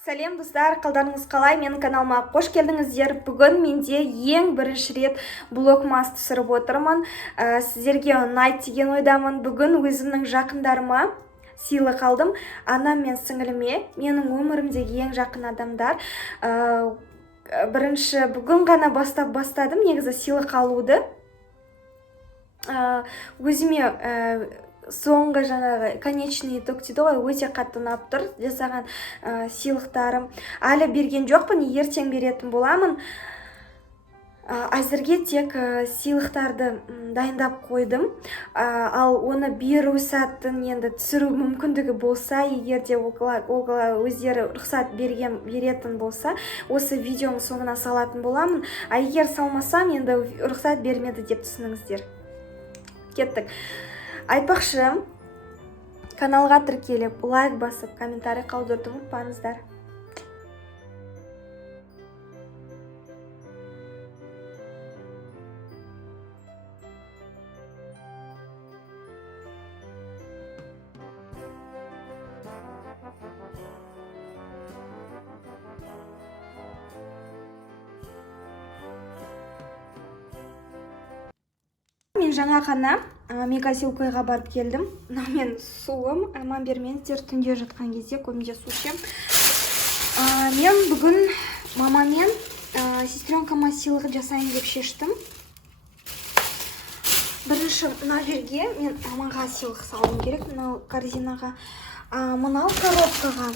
Сәлем достар, қалдарыңыз қалай? Менің каналыма қош келдіңіздер. Бүгін менде ең бірінші рет блогмас түсіріп отырмын. Сіздерге ұнайды деген ойдамын. Бүгін өзімнің жақындарыма сыйлық алдым. Анам мен сіңіліме, менің өмірімдегі ең жақын адамдар. Бүгін ғана бастадым негізі сыйлық алуды. Өзіме соңғы жаңағы конечный итог дейді ғой, өте қатты ұнап тұр жасаған сыйлықтарым. Әлі берген жоқпын, ертең беретін боламын. Әзірге тек сыйлықтарды дайындап қойдым. Ал оны беру сәтін енді түсіру мүмкіндігі болса, егер де өздері рұқсат беретін болса, осы видеоның соңына салатын боламын. Егер салмасам, енді рұқсат бермеді деп түсініңіздер. Кеттік. Айтпақшы, каналға тіркеліп, лайк басып, комментарий қалдыруды ұмытпаңыздар. Мен жаңа ғана мегасилкойға барып келдім. Мен суым, аман бермеңіздер, түнде жатқан кезде көбінде су ішем. Мен бүгін мамамен сестренкама сыйлық жасайын деп шештім. Бірінші мына жерге мен мамаға сыйлық салуым керек, мынау корзинаға. Мынау коробкаға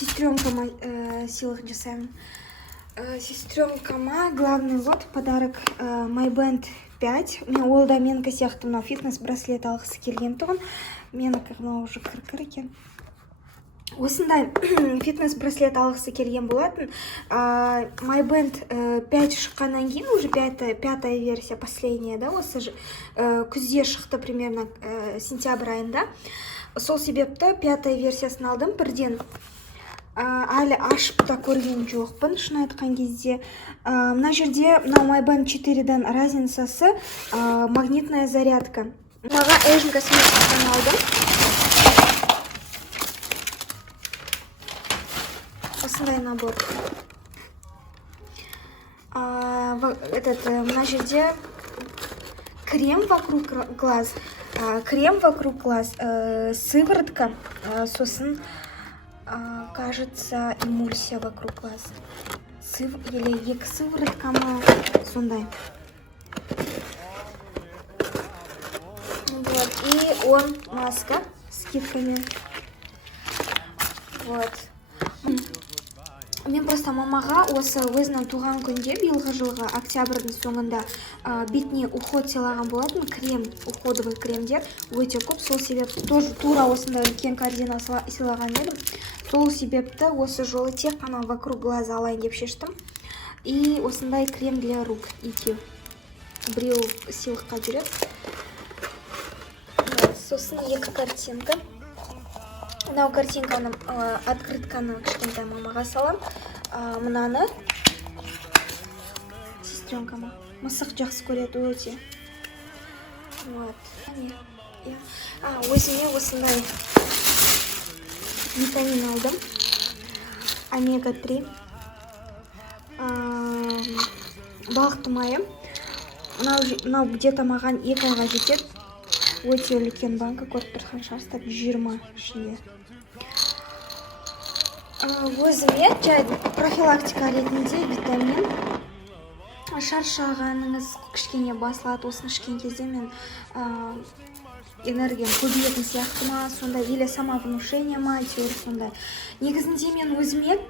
сестренкама сыйлық жасаймын. Сестренкама главный вот подарок MyBand 5. Ол да менікі сияқты мынау фитнес-браслет алғысы келген тұғын. Менікі мынау уже кір екен. Осындай фитнес-браслет алғысы келген болатын. MyBand 5 шыққаннан кейін, уже пятая версия, последняя, да, осы күзде шықты примерно сентябрь айында. Сол себепті пятая версиясын алдым бірден. Әлі ашып та көрген жоқпын, шын айтқан кезде. Мына жерде MyBand 4-дан разницасы магнитная зарядка. Маға Asian Cosmetics'тан алдым. Осындай набор. Мына жерде крем вокруг глаз, сыворотка, сосын кажется, эмульсия вокруг глаз. Или екі сыворотка ма, сондай. Вот. И он маска с скидками. Вот. Мен просто мамаға осы өзінің туған күнде биылғы жылғы октябрьдің соңында бетіне уход сыйлаған болатын, крем, уходовый кремдер өте көп. Сол себепті тоже тура осындай үлкен корзина сыйлаған едім. Сол себепті осы жолы тек қана вокруг глаза алайын деп шештім. И осындай крем для рук екеу. Біреу сыйлыққа жүреді. Сосын екі картинка. Мынау картинканы открытканы кішкентай мамаға салам. Мынаны сестренкама мысық жақсы көреді өте. Вот. Өзіме осындай витамин алдым. Омега-3. Балықты майы. Мынау где-то маған 2 айға жетеді. Өте үлкен банка, көріп тұрған шығарсыздар, 20 ішінде. Өзіме профилактика ретінде витамин. Шаршағаныңыз кішкене басылады, осын ішкен кезде мен энергиям көбейетін сияқты ма, сондай, или самовнушение ма, әйтеуір сондай. Негізінде мен өзіме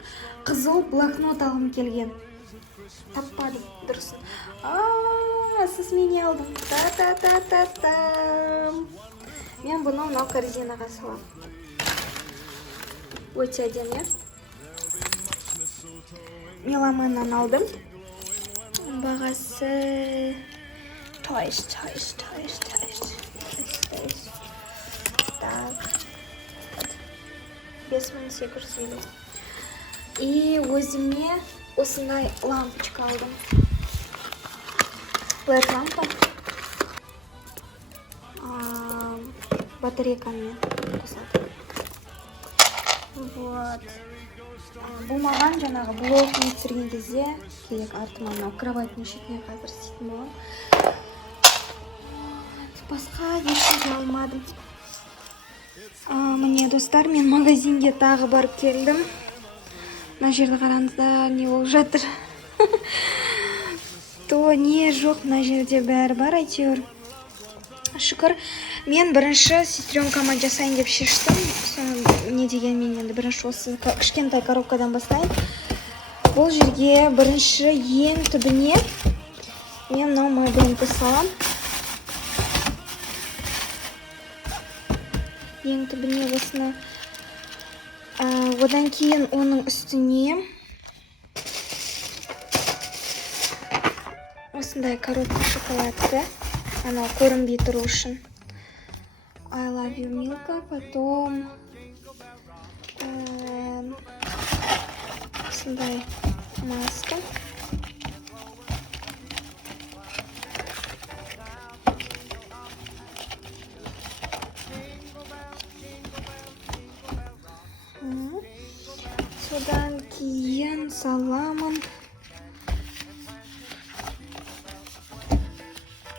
қызыл блокнот алғым келген. Таппадым дұрысын. Сіз мені алдым. Мен бұны мынау корзинаға салам. Өте әдемі. Меломаннан алдым. Бағасы тойш. Так. 5850. И өзіме осындай лампочка алдым. LED лампа. Батарейкамен қосады. Вот. Бұл маған жаңағы блогын түсірген кезде керек артыма мынау кроваттың шетіне қазір істейтін боламын. Басқа ештеңе алмадым. Міне достар, мен магазинге тағы барып келдім. Мына жерді қараңыздар, не болып жатыр. То не жоқ, мына жерде бәрі бар әйтеуір. Шүкір, мен бірінші сестренкама жасайын деп шештім. Соны не дегенмен енді бірінші осы кішкентай коробкадан бастайын. Бұл жерге бірінші ең түбіне мен мынау майбендті салам. Ең түбіне осыны. Одан кейін оның үстіне осындай коробка шоколадты. Анау көрінбей тұру үшін. I love you, Milka. Потом осындай маска. Содан кейін саламын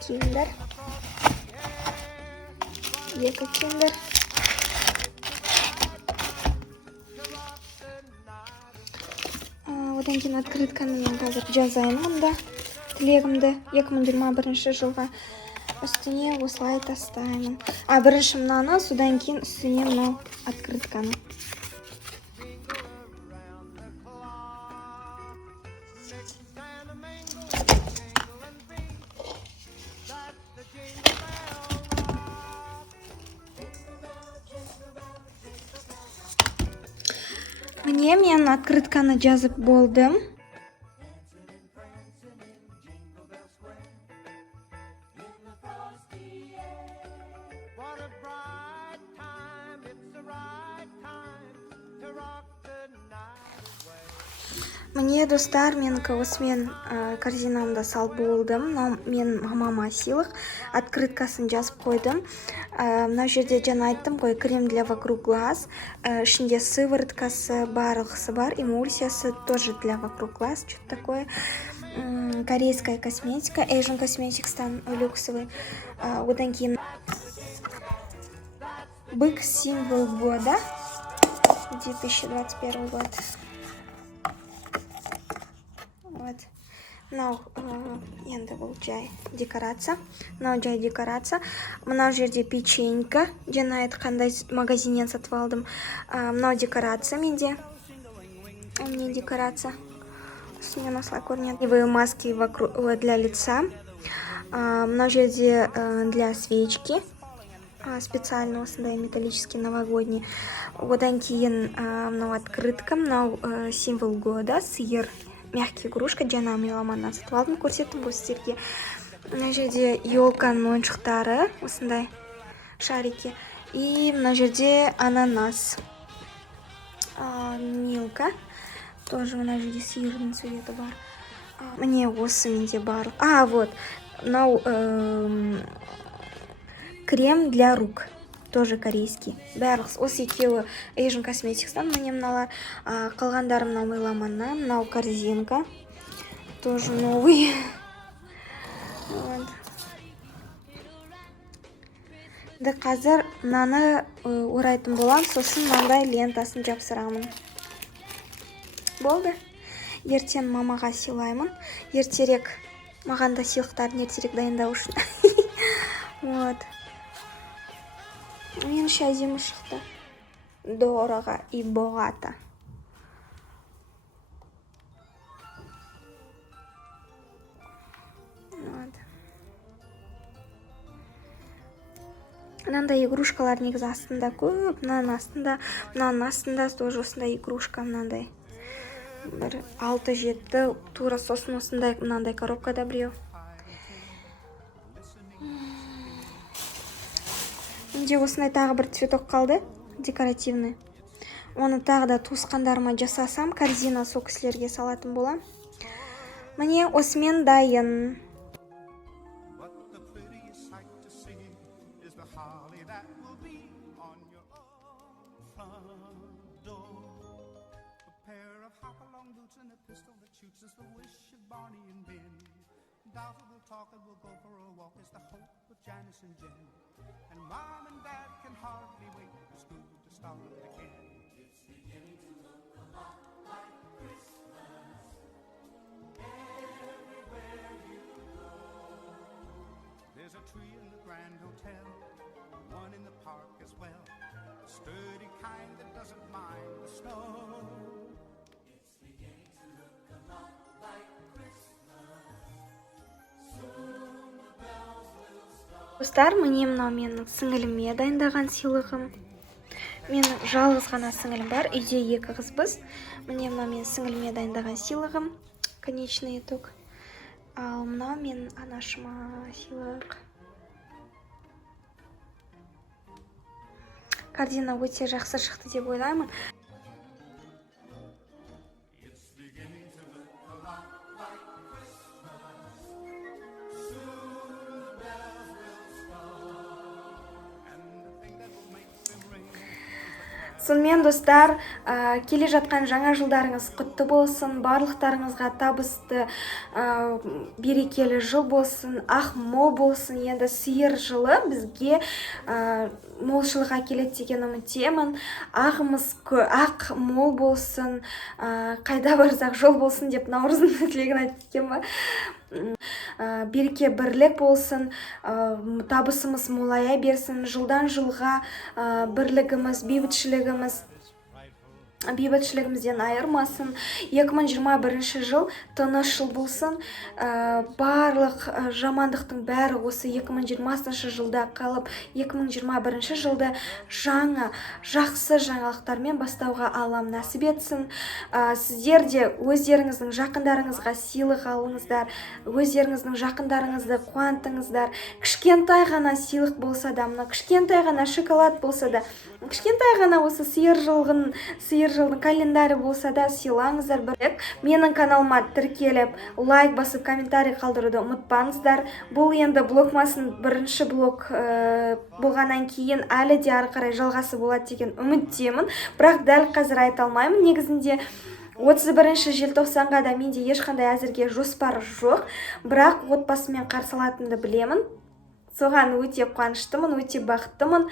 киндер. Екі киндер. Одан кейін открытканы мен қазір жазайын мұнда. Тілегімді 2021 жылға үстіне осылай тастаймын. Бірінші мынаны, содан кейін үстіне мынау открытканы. Міне мен открытканы жазып болдым. Міне достар, мен осымен корзинамда салып болдым. Мен мамама сыйлық открыткасын жазып қойдым. Мына жерде жаңа айттым ғой, крем для вокруг глаз. Ішінде сывороткасы, барлығысы бар. Эмульсиясы тоже для вокруг глаз. Что-то такое. Корейская косметика. Asian Cosmetics'тан люксовый. Одан кейін бык символ года. 2021 год. Вот. Мынау енді бұл жай декорация. Мынау жай декорация. Мынау жерде печенька. Жаңа айтқандай магазиннен сатып алдым. Мынау декорация менде. Не декорация. Үстінен осылай көрінеді. Маски для лица. Мынау жерде для свечки. Специально осындай металлический новогодний. Одан кейін мынау открытка. Мынау символ года. Сиыр. Мягкий игрушка. Жаңа меломаннан сатып алдым, көрсеттім бұл сіздерге. Мына жерде елканың ойыншықтары, осындай шарики. И мына жерде ананас. Милка. Тоже мына жерде сиырдың суреті бар. Міне осы менде бар. Вот. Мынау крем для рук. Тоже корейский. Барлық осы екеуі Asian Cosmetics'тан. Міне мыналар. Қалғандары мынау меломаннан. Мынау корзинка. Тоже новый. Вот. Да қазір мынаны орайтын болам, сосын мынандай лентасын жапсырамын. Болды. Ертең мамаға сыйлаймын. Ертерек маған да сыйлықтарын ертерек дайындау үшін. Вот. Мен әдемі шықты. Дорого и богато. Вот. Мынандай игрушкалар негізі астында көп. Мынаның астында тоже осындай игрушка мынандай. Бір 6-7 тура сосын осындай мынандай коробкада біреу. Менде осындай тағы бір цветок қалды, декоративный. Оны тағы да туысқандарыма жасасам, корзина сол кісілерге салатын болам. Міне осымен дайын. Dolphin will talk and we'll go for a walk. It's the hope of Janice and Jen. And Mom and Dad can hardly wait for school to start again. It's beginning to look a lot like Christmas everywhere you go. There's a tree in the Grand Hotel, one in the park as well, a sturdy kind that doesn't mind the snow. It's beginning to look a lot like Christmas. Soon the bells will start. Достар, міне мынау менің сіңіліме дайындаған сыйлығым. Менің жалғыз ғана сіңілім бар, үйде 2 қызбыз. Міне мынау менің сіңіліме дайындаған сыйлығым. Конечный итог. Ал мынау менің анашыма сыйлық. Картина өте жақсы шықты деп ойлаймын. Сонымен достар, келе жатқан жаңа жылдарыңыз құтты болсын, барлықтарыңызға табысты, берекелі жыл болсын, ақ мол болсын. Енді сиыр жылы бізге молшылық әкеледі деген үміттемін. Ақ мол болсын, қайда барсақ жол болсын деп Наурыздың тілегін айтқан ба. Береке бірлік болсын, табысымыз молая берсін, жылдан жылға бірлігіміз, бейбітшілігімізден айырмасын. 2021 жыл тыныш жыл болсын. Барлық жамандықтың бәрі осы 2020 жылда қалып, 2021 жылда жаңа жақсы жаңалықтармен бастауға Аллам нәсіп етсін. Сіздер де өздеріңіздің жақындарыңызға сыйлық алыңыздар, өздеріңіздің жақындарыңызды қуантыңыздар. Кішкентай ғана сыйлық болса да, кішкентай ғана шоколад болса да, кішкентай ғана осы сиыр жылдың календарі болса да сыйлаңыздар. Менің каналыма тіркеліп, лайк басып, комментарий қалдыруды ұмытпаңыздар. Бұл енді блогмасын бірінші блог болғаннан кейін әлі де ары қарай жалғасы болады деген үміттемін. Бірақ дәл қазір айта алмаймын. Негізінде 31 желтоқсанға да менде ешқандай әзірге жоспар жоқ. Бірақ отбасымен қарсы алатынымды білемін. Соған өте қуаныштымын, өте бақыттымын.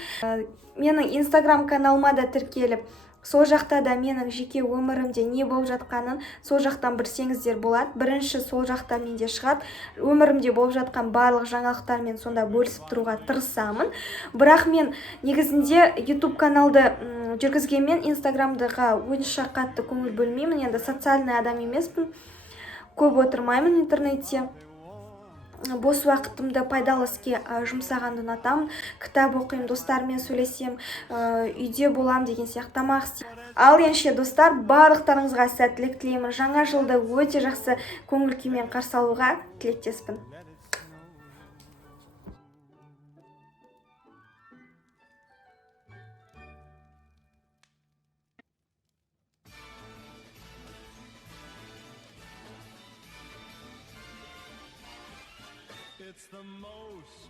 Менің инстаграм каналыма да тіркеліп, сол жақта да менің жеке өмірімде не болып жатқанын сол жақтан білсеңіздер болады. Бірінші сол жақта менде шығады. Өмірімде болып жатқан барлық жаңалықтармен сонда бөлісіп тұруға тырысамын. Бірақ мен негізінде YouTube каналды жүргізгенмен инстаграмдыға онша қатты көңіл бөлмеймін. Енді социальный адам емеспін. Көп отырмаймын интернетте. Бос уақытымды пайдалы іске жұмсағанды ұнатамын. Кітап оқимын, достарыммен сөйлесем, үйде болам деген сияқты, тамақ істеймін. Ал енді достар, барлықтарыңызға сәттілік тілеймін. Жаңа жылды өте жақсы көңіл күймен қарсы алуға тілектеспін. It's the most